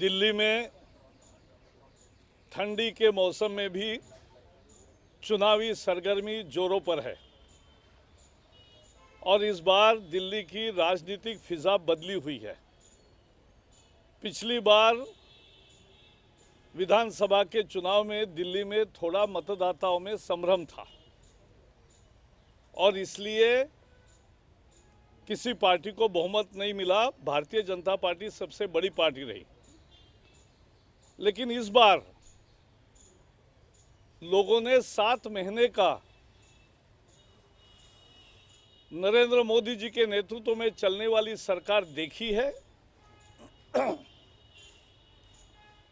दिल्ली में ठंडी के मौसम में भी चुनावी सरगर्मी जोरों पर है और इस बार दिल्ली की राजनीतिक फिजा बदली हुई है। पिछली बार विधानसभा के चुनाव में दिल्ली में थोड़ा मतदाताओं में संभ्रम था और इसलिए किसी पार्टी को बहुमत नहीं मिला। भारतीय जनता पार्टी सबसे बड़ी पार्टी रही, लेकिन इस बार लोगों ने 7 महीने का नरेंद्र मोदी जी के नेतृत्व में चलने वाली सरकार देखी है।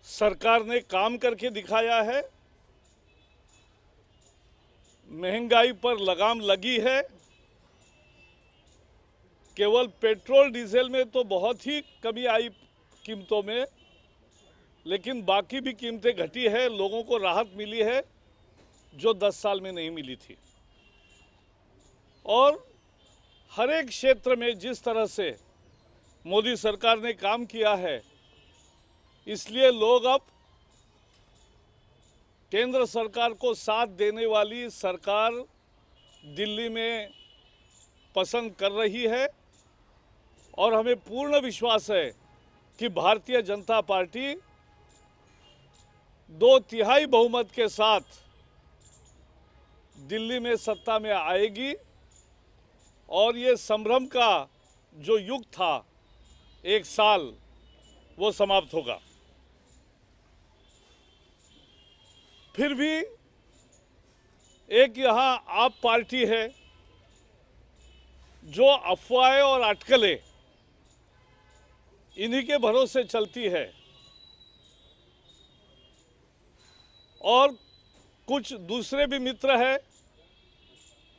सरकार ने काम करके दिखाया है, महंगाई पर लगाम लगी है। केवल पेट्रोल डीजल में तो बहुत ही कमी आई कीमतों में, लेकिन बाकी भी कीमतें घटी है। लोगों को राहत मिली है जो 10 साल में नहीं मिली थी। और हर एक क्षेत्र में जिस तरह से मोदी सरकार ने काम किया है, इसलिए लोग अब केंद्र सरकार को साथ देने वाली सरकार दिल्ली में पसंद कर रही है और हमें पूर्ण विश्वास है कि भारतीय जनता पार्टी 2/3 बहुमत के साथ दिल्ली में सत्ता में आएगी और ये संभ्रम का जो युग था 1 साल, वो समाप्त होगा। फिर भी एक यहाँ आप पार्टी है जो अफवाहें और अटकलें इन्हीं के भरोसे चलती है और कुछ दूसरे भी मित्र हैं।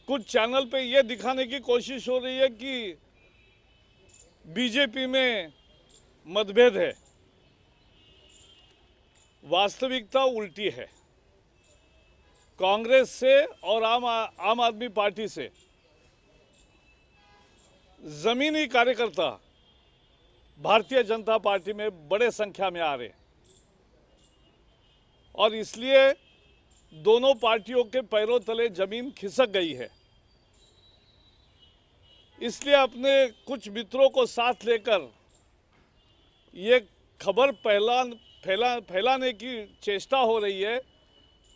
कुछ चैनल पे ये दिखाने की कोशिश हो रही है कि बीजेपी में मतभेद है। वास्तविकता उल्टी है। कांग्रेस से और आम आदमी पार्टी से जमीनी कार्यकर्ता भारतीय जनता पार्टी में बड़े संख्या में आ रहे और इसलिए दोनों पार्टियों के पैरों तले जमीन खिसक गई है। इसलिए अपने कुछ मित्रों को साथ लेकर ये खबर फैलाने की चेष्टा हो रही है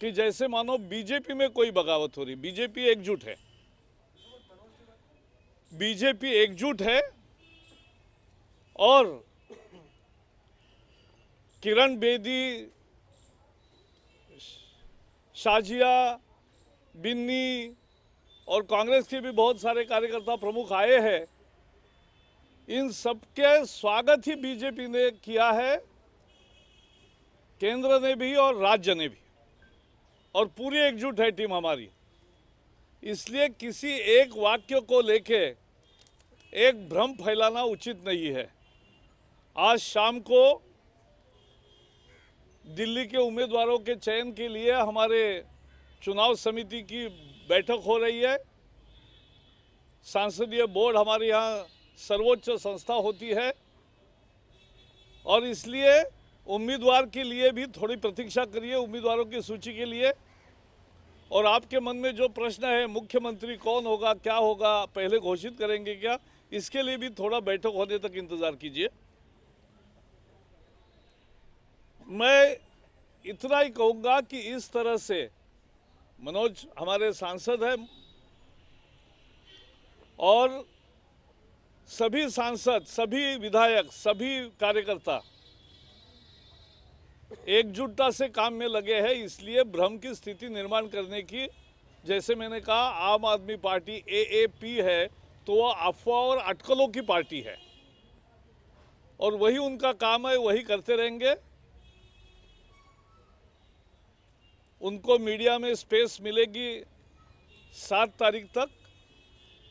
कि जैसे मानो बीजेपी में कोई बगावत हो रही। बीजेपी एकजुट है, बीजेपी एकजुट है और किरण बेदी, शाजिया, बिन्नी और कांग्रेस के भी बहुत सारे कार्यकर्ता प्रमुख आए हैं। इन सबके स्वागत ही बीजेपी ने किया है, केंद्र ने भी और राज्य ने भी, और पूरी एकजुट है टीम हमारी। इसलिए किसी एक वाक्य को लेके एक भ्रम फैलाना उचित नहीं है। आज शाम को दिल्ली के उम्मीदवारों के चयन के लिए हमारे चुनाव समिति की बैठक हो रही है। संसदीय बोर्ड हमारे यहाँ सर्वोच्च संस्था होती है और इसलिए उम्मीदवार के लिए भी थोड़ी प्रतीक्षा करिए, उम्मीदवारों की सूची के लिए। और आपके मन में जो प्रश्न है, मुख्यमंत्री कौन होगा, क्या होगा, पहले घोषित करेंगे क्या, इसके लिए भी थोड़ा बैठक होने तक इंतजार कीजिए। मैं इतना ही कहूँगा कि इस तरह से मनोज हमारे सांसद हैं और सभी सांसद, सभी विधायक, सभी कार्यकर्ता एकजुटता से काम में लगे हैं। इसलिए भ्रम की स्थिति निर्माण करने की, जैसे मैंने कहा, आम आदमी पार्टी AAP है तो वह अफवाह और अटकलों की पार्टी है और वही उनका काम है, वही करते रहेंगे। उनको मीडिया में स्पेस मिलेगी 7 तारीख तक।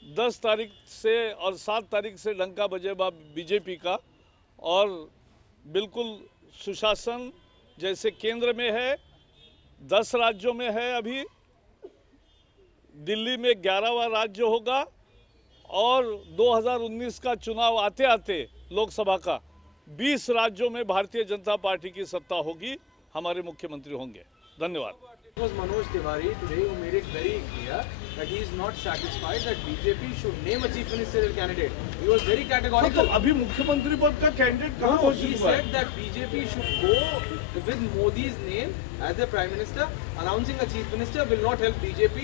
10 तारीख से और 7 तारीख से डंका बजेगा बीजेपी का और बिल्कुल सुशासन जैसे केंद्र में है, 10 राज्यों में है, अभी दिल्ली में 11वां राज्य होगा और 2019 का चुनाव आते आते लोकसभा का 20 राज्यों में भारतीय जनता पार्टी की सत्ता होगी, हमारे मुख्यमंत्री होंगे। धन्यवाद। It was Manoj Tiwari today who made it very clear that he is not satisfied that BJP should name a chief ministerial candidate. He was very categorical. तो अभी मुख्यमंत्री पद का कैंडिडेट कहाँ No, he घोषित हुआ है? said that BJP should go with Modi's name as the prime minister. Announcing a chief minister will not help BJP.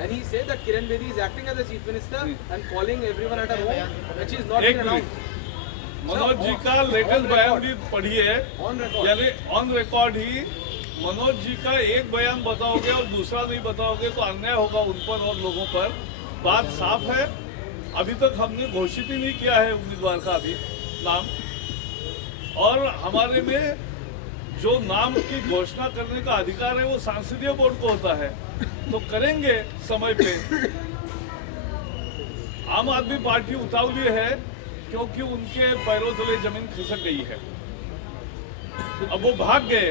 And he said that Kiran Bedi is acting as a chief minister and calling everyone at her home, which is not एक been announced. Manoj ji का latest बयान भी पढ़िए, On record. यानी on record ही मनोज जी का एक बयान बताओगे और दूसरा नहीं बताओगे तो अन्याय होगा उन पर और लोगों पर। बात साफ है, अभी तक हमने घोषित ही नहीं किया है उम्मीदवार का अभी नाम, और हमारे में जो नाम की घोषणा करने का अधिकार है वो संसदीय बोर्ड को होता है, तो करेंगे समय पे। आम आदमी पार्टी उतावली है क्योंकि उनके पैरों तले जमीन खिसक गई है। अब वो भाग गए,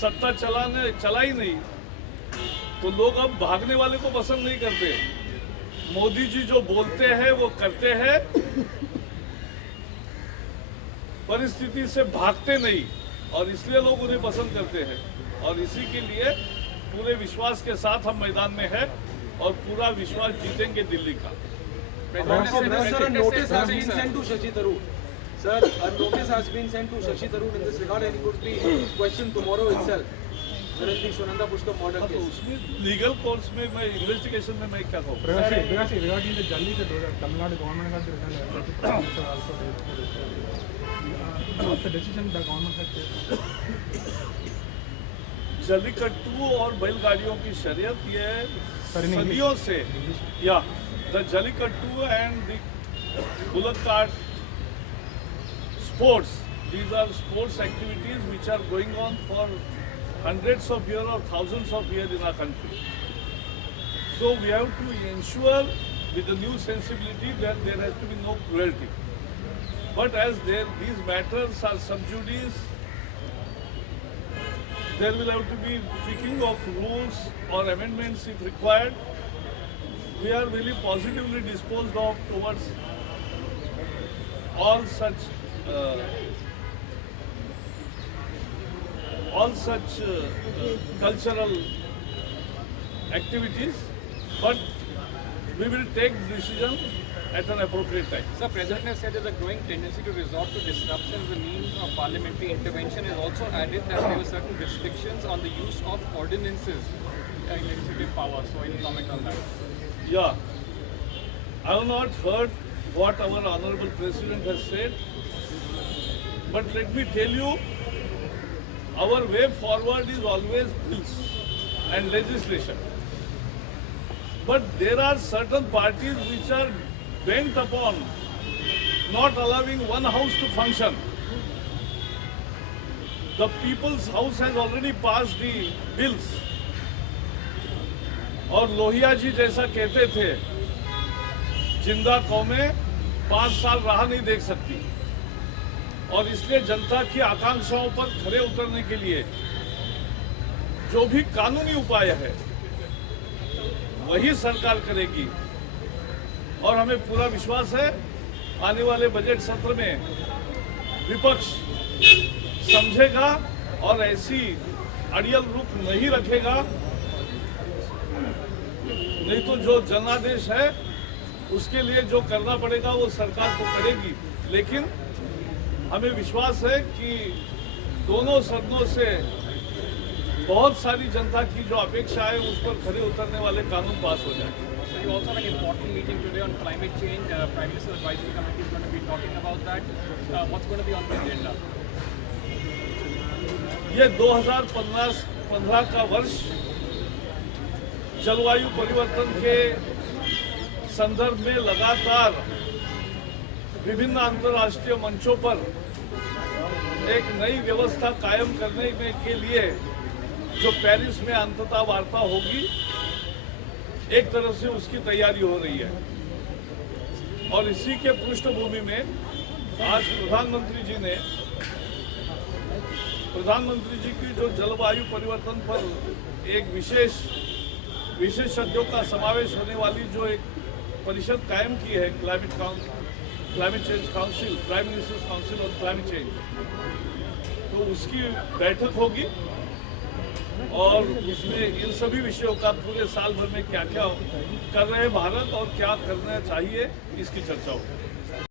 सत्ता चला ही नहीं, तो लोग अब भागने वाले को पसंद नहीं करते। मोदी जी जो बोलते हैं वो करते हैं, परिस्थिति से भागते नहीं, और इसलिए लोग उन्हें पसंद करते हैं। और इसी के लिए पूरे विश्वास के साथ हम मैदान में हैं और पूरा विश्वास जीतेंगे दिल्ली का। Sir, a notice has been sent to Shashi Tharoor. Sir, a notice has been sent to Shashi Tharoor in this regard, and he could be questioned tomorrow itself. Sir, in the Sunanda Pushkar murder तो case. उसमें legal course में मैं investigation में मैं क्या कहूँ। regarding the Jalli, Tamil Nadu government has written what's the decision the government has taken? Jallikattu और बैलगाड़ियों की शर्यत ये सदियों से, या the jallikattu and the bullock cart sports, these are sports activities which are going on for hundreds of years or thousands of years in our country. So we have to ensure with the new sensibility that there has to be no cruelty. But as these matters are sub judice, there will have to be tweaking of rules or amendments if required. We are really positively disposed of towards all such cultural activities, but we will take decision at an appropriate time. Sir, President has said there's a growing tendency to resort to disruptions. The means of parliamentary intervention has also added that there were certain restrictions on the use of ordinances in legislative power. So, any comment on that? Yeah, I have not heard what our Honorable President has said, but let me tell you, our way forward is always bills and legislation. But there are certain parties which are bent upon not allowing one house to function. The People's House has already passed the bills. और लोहिया जी जैसा कहते थे, जिंदा कौमें 5 साल राह नहीं देख सकती, और इसलिए जनता की आकांक्षाओं पर खरे उतरने के लिए जो भी कानूनी उपाय है वही सरकार करेगी। और हमें पूरा विश्वास है आने वाले बजट सत्र में विपक्ष समझेगा और ऐसी अड़ियल रुख नहीं रखेगा, नहीं तो जो जनादेश है उसके लिए जो करना पड़ेगा वो सरकार को करेगी। लेकिन हमें विश्वास है कि दोनों सदनों से बहुत सारी जनता की जो अपेक्षा है उस पर खरे उतरने वाले कानून पास हो जाएंगे। So, you also have an important meeting today on climate change. Prime Minister's Advisory Committee is going to be talking about that. What's going to be on the agenda? ये 2015 का वर्ष जलवायु परिवर्तन के संदर्भ में लगातार विभिन्न अंतर्राष्ट्रीय मंचों पर एक नई व्यवस्था कायम करने के लिए जो पेरिस में अंततः वार्ता होगी, एक तरह से उसकी तैयारी हो रही है। और इसी के पृष्ठभूमि में आज प्रधानमंत्री जी की जो जलवायु परिवर्तन पर एक विशेषज्ञों का समावेश होने वाली जो एक परिषद कायम की है, climate climate change council, prime ministers council on climate change, तो उसकी बैठक होगी और उसमें इन सभी विषयों का पूरे साल भर में क्या क्या कर रहे हैं भारत और क्या करना चाहिए इसकी चर्चा होगी।